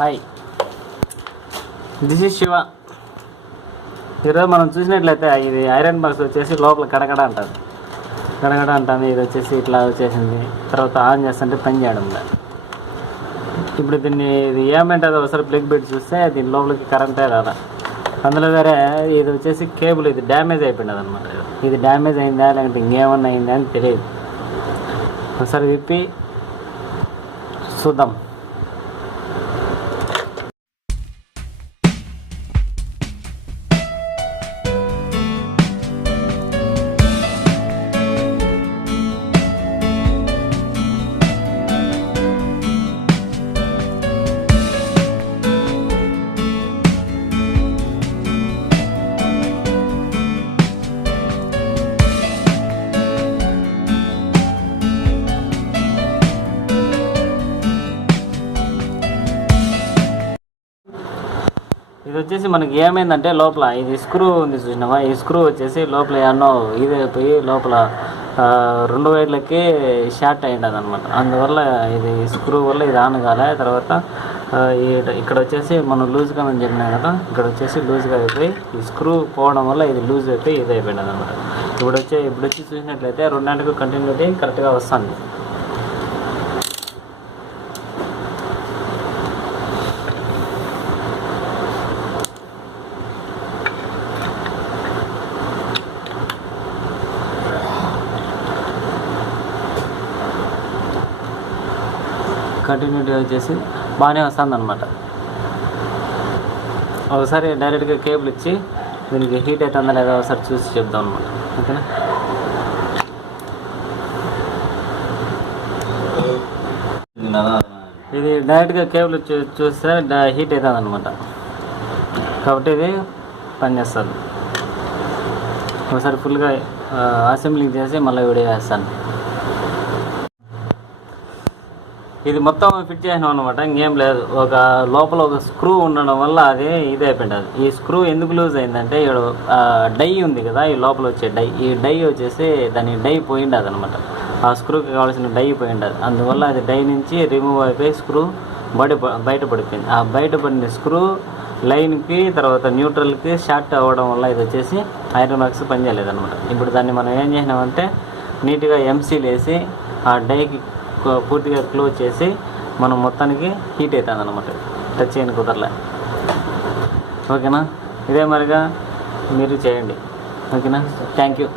Hi, this is Shiva. ఈరోజు మనం చూసినట్లయితే ఇది ఐరన్ బాక్స్ వచ్చేసి లోపల గడగడ అంటుంది. ఇది వచ్చేసి ఇట్లా వచ్చేసింది. తర్వాత ఆన్ చేస్తుంటే పని చేయడం లేదు. ఇప్పుడు ఇది ఏమంటుంది, ఒకసారి ప్లగ్ పెట్టి చూస్తే దీని లోపలికి కరెంటే రాదా. అందులో వేరే ఇది వచ్చేసి కేబుల్ ఇది డ్యామేజ్ అయిపోయినది అనమాట. ఇది డ్యామేజ్ అయిందా లేకపోతే ఇంకేమన్నా అయిందా అని తెలియదు. ఒకసారి విప్పి చూద్దాం. ఇది వచ్చేసి మనకి ఏమైందంటే లోపల ఇది స్క్రూ ఉంది చూసినావా, ఈ స్క్రూ వచ్చేసి లోపల ఎన్నో ఇది అయిపోయి లోపల 2 వైర్లకి షార్ట్ అయ్యింది అనమాట. అందువల్ల ఇది స్క్రూ వల్ల ఇది ఆన్ కాలే. తర్వాత ఇక్కడ వచ్చేసి మనం లూజ్గా అని చెప్పినాం కదా, ఇక్కడ వచ్చేసి లూజ్గా అయిపోయి ఈ స్క్రూ పోవడం వల్ల ఇది లూజ్ అయిపోయి ఇది అయిపోయింది అనమాట. ఇప్పుడు వచ్చి చూసినట్లయితే 2 గంటలకు కంటిన్యూటీ కరెక్ట్గా వస్తుంది. కంటిన్యూటీ వచ్చేసి బాగానే వస్తుంది అనమాట. ఒకసారి డైరెక్ట్గా కేబుల్ ఇచ్చి దీనికి హీట్ అవుతుందా లేదా ఒకసారి చూసి చెప్దాం అనమాట. ఓకేనా, ఇది డైరెక్ట్గా కేబుల్ చూస్తే హీట్ అవుతుంది అనమాట. కాబట్టి ఇది పనిచేస్తుంది. ఒకసారి ఫుల్గా అసెంబ్లింగ్ చేసి మళ్ళీ వీడియో వేస్తాను. ఇది మొత్తం ఫిట్ చేసినాం అనమాట, ఇంకేం లేదు. లోపల ఒక స్క్రూ ఉండడం వల్ల అది ఇది అయిపోయింది. ఈ స్క్రూ ఎందుకు లూజ్ అయిందంటే ఇక్కడ డై ఉంది కదా, ఈ లోపల వచ్చే ఈ డై వచ్చేసి దాని డై పోయిండదు అనమాట. ఆ స్క్రూకి కావాల్సిన డై పోయిండదు. అందువల్ల అది డై నుంచి రిమూవ్ అయిపోయి స్క్రూ బయటపడిపోయింది. ఆ బయటపడిన స్క్రూ లైన్కి తర్వాత న్యూట్రల్కి షార్ట్ అవ్వడం వల్ల ఇది వచ్చేసి ఐరన్ బాక్స్ పనిచేయలేదు అనమాట. ఇప్పుడు దాన్ని మనం ఏం చేసినామంటే నీట్గా ఎంసీలు వేసి ఆ డైకి పూర్తిగా క్లోజ్ చేసి మనం మొత్తానికి హీట్ అవుతుంది అనమాట. టచ్ చేయని కుదరలే. ఓకేనా, ఇదే మరిగా మీరు చేయండి. ఓకేనా, థ్యాంక్ యూ.